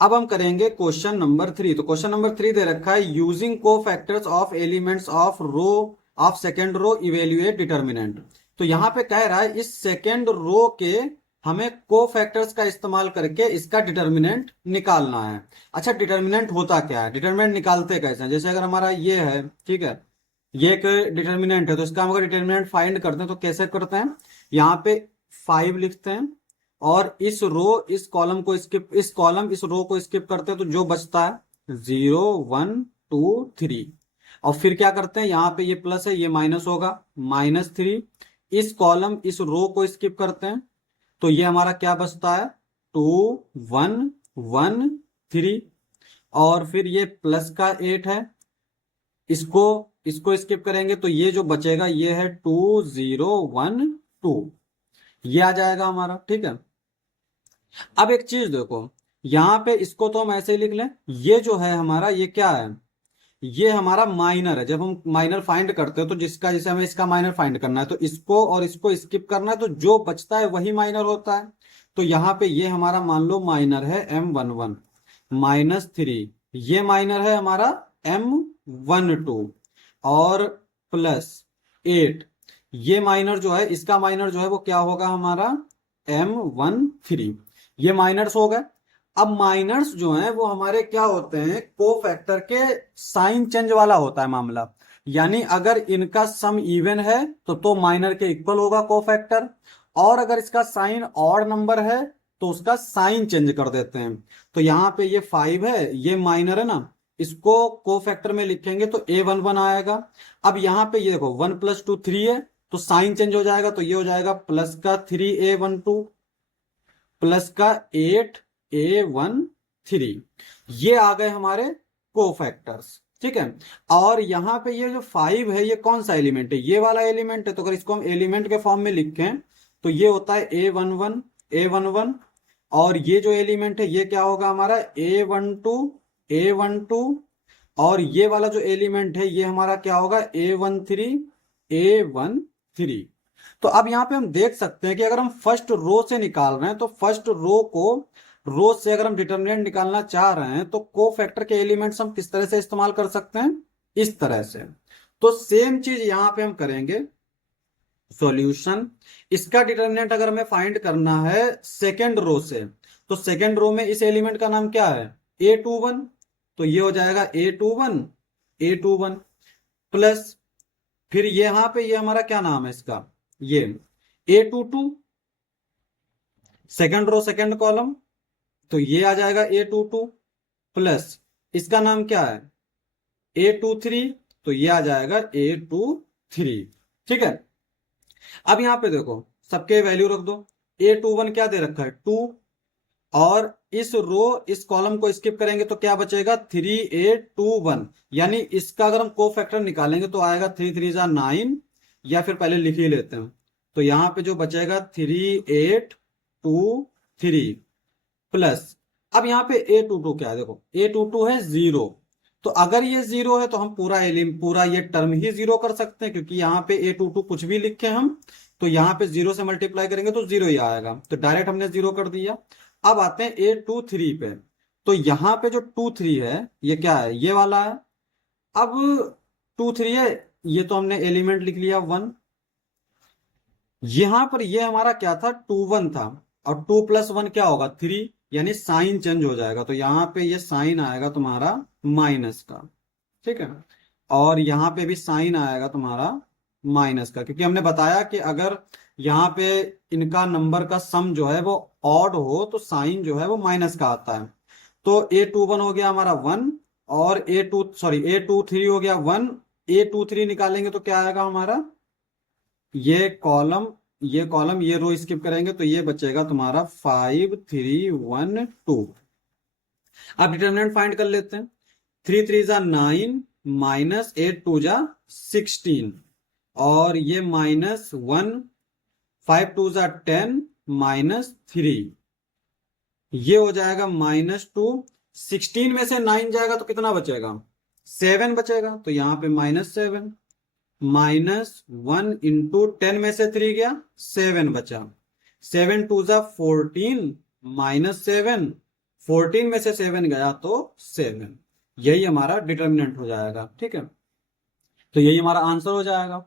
अब हम करेंगे क्वेश्चन नंबर 3। तो क्वेश्चन नंबर 3 दे रखा है यूजिंग को factors of elements of row of second row evaluate determinant. तो यहाँ पे कह रहा है इस सेकेंड रो के हमें को फैक्टर्स का इस्तेमाल करके इसका डिटर्मिनेंट निकालना है। अच्छा, डिटर्मिनेंट होता क्या है, डिटर्मिनेंट निकालते कैसे हैं? जैसे अगर हमारा ये है, ठीक है, ये एक डिटर्मिनेंट है, तो इसका हम अगर डिटर्मिनेंट फाइंड करते हैं तो कैसे करते हैं? यहाँ पे 5 लिखते हैं और इस रो इस कॉलम को स्किप, इस कॉलम इस रो को स्किप करते हैं तो जो बचता है 0 1 2 3। और फिर क्या करते हैं, यहाँ पे ये प्लस है ये माइनस होगा, -3। इस कॉलम इस रो को स्किप करते हैं तो ये हमारा क्या बचता है 2 1 1 3। और फिर ये प्लस का 8 है, इसको इसको स्किप करेंगे तो ये जो बचेगा ये है 2 0 1 2। ये आ जाएगा हमारा, ठीक है। अब एक चीज देखो, यहाँ पे इसको तो हम ऐसे ही लिख लें, ये जो है हमारा ये क्या है, ये हमारा माइनर है। जब हम माइनर फाइंड करते हैं तो जिसका जैसे हमें इसका माइनर फाइंड करना है तो इसको और इसको स्किप करना है तो जो बचता है वही माइनर होता है। तो यहाँ पे ये हमारा मान लो माइनर है M11 -3, ये माइनर है हमारा M12 और +8, ये माइनर जो है इसका माइनर जो है वो क्या होगा हमारा M13। ये माइनर्स हो गए। अब माइनर्स जो हैं वो हमारे क्या होते हैं, को फैक्टर के साइन चेंज वाला होता है मामला। यानी अगर इनका सम इवन है तो माइनर के इक्वल होगा को फैक्टर, और अगर इसका साइन ऑड नंबर है तो उसका साइन चेंज कर देते हैं। तो यहाँ पे ये 5 है, ये माइनर है ना, इसको को फैक्टर में लिखेंगे तो A11 आएगा। अब यहाँ पे ये देखो 1 + 2 3 है, तो साइन चेंज हो जाएगा तो ये हो जाएगा प्लस का 3A12 प्लस का 8A13। ये आ गए हमारे कोफैक्टर्स, ठीक है। और यहाँ पे ये जो 5 है ये कौन सा एलिमेंट है, ये वाला एलिमेंट है। तो अगर इसको हम एलिमेंट के फॉर्म में लिखें तो ये होता है A11 और ये जो एलिमेंट है ये क्या होगा हमारा A12 और ये वाला जो एलिमेंट है ये हमारा क्या होगा A13। तो अब यहाँ पे हम देख सकते हैं कि अगर हम फर्स्ट रो से निकाल रहे हैं तो फर्स्ट रो से अगर हम डिटर्मिनेंट निकालना चाह रहे हैं तो को फैक्टर के एलिमेंट्स हम किस तरह से इस्तेमाल कर सकते हैं, इस तरह से। तो सेम चीज यहाँ पे हम करेंगे। सॉल्यूशन, इसका डिटर्मिनेंट अगर हमें फाइंड करना है सेकेंड रो से तो सेकेंड रो में इस एलिमेंट का नाम क्या है A21, तो ये हो जाएगा A21 प्लस, फिर यहाँ पे ये हमारा क्या नाम है इसका, ये A22 second row second column, तो ये आ जाएगा A22 प्लस इसका नाम क्या है A23, तो ये आ जाएगा A23, ठीक है। अब यहां पे देखो सबके वैल्यू रख दो। A21 क्या दे रखा है 2, और इस रो इस कॉलम को स्किप करेंगे तो क्या बचेगा 3A21, यानी इसका अगर हम को फैक्टर निकालेंगे तो आएगा 3 3 9, या फिर पहले लिख ही लेते हैं। तो यहां पे जो बचेगा 3823 प्लस, अब यहाँ पे A22 क्या है, देखो A22 है 0, तो अगर ये 0 है तो हम पूरा ये टर्म ही 0 कर सकते हैं, क्योंकि यहाँ पे A22 कुछ भी लिखे हम तो यहाँ पे 0 से मल्टीप्लाई करेंगे तो 0 ही आएगा, तो डायरेक्ट हमने 0 कर दिया। अब आते हैं A23 पे, तो यहाँ पे जो 23 है ये क्या है, ये वाला है। अब 23 है, ये तो हमने एलिमेंट लिख लिया 1, यहां पर ये हमारा क्या था 21 था, और 2 + 1 क्या होगा 3, यानी साइन चेंज हो जाएगा, तो यहाँ पे ये साइन आएगा तुम्हारा माइनस का, ठीक है। और यहाँ पे भी साइन आएगा तुम्हारा माइनस का, क्योंकि हमने बताया कि अगर यहाँ पे इनका नंबर का सम जो है वो ऑड हो तो साइन जो है वो माइनस का आता है। तो A21 हो गया हमारा 1, और A23 हो गया 1, A23 निकालेंगे तो क्या आएगा हमारा, ये रो स्किप करेंगे तो ये बचेगा तुम्हारा 5 3 1 2। अब डिटर्मिनेंट फाइंड कर लेते हैं। 3 3 9 -8 2 16, और ये -1, 5 2 10 -3, ये हो जाएगा -2। 16 में से 9 जाएगा तो कितना बचेगा 7 बचेगा, तो यहाँ पे -7, -1 इंटू 10 में से 3 गया 7 बचा, 7 2 14 -7 14 में से 7 गया तो 7, यही हमारा डिटर्मिनेंट हो जाएगा। ठीक है, तो यही हमारा आंसर हो जाएगा।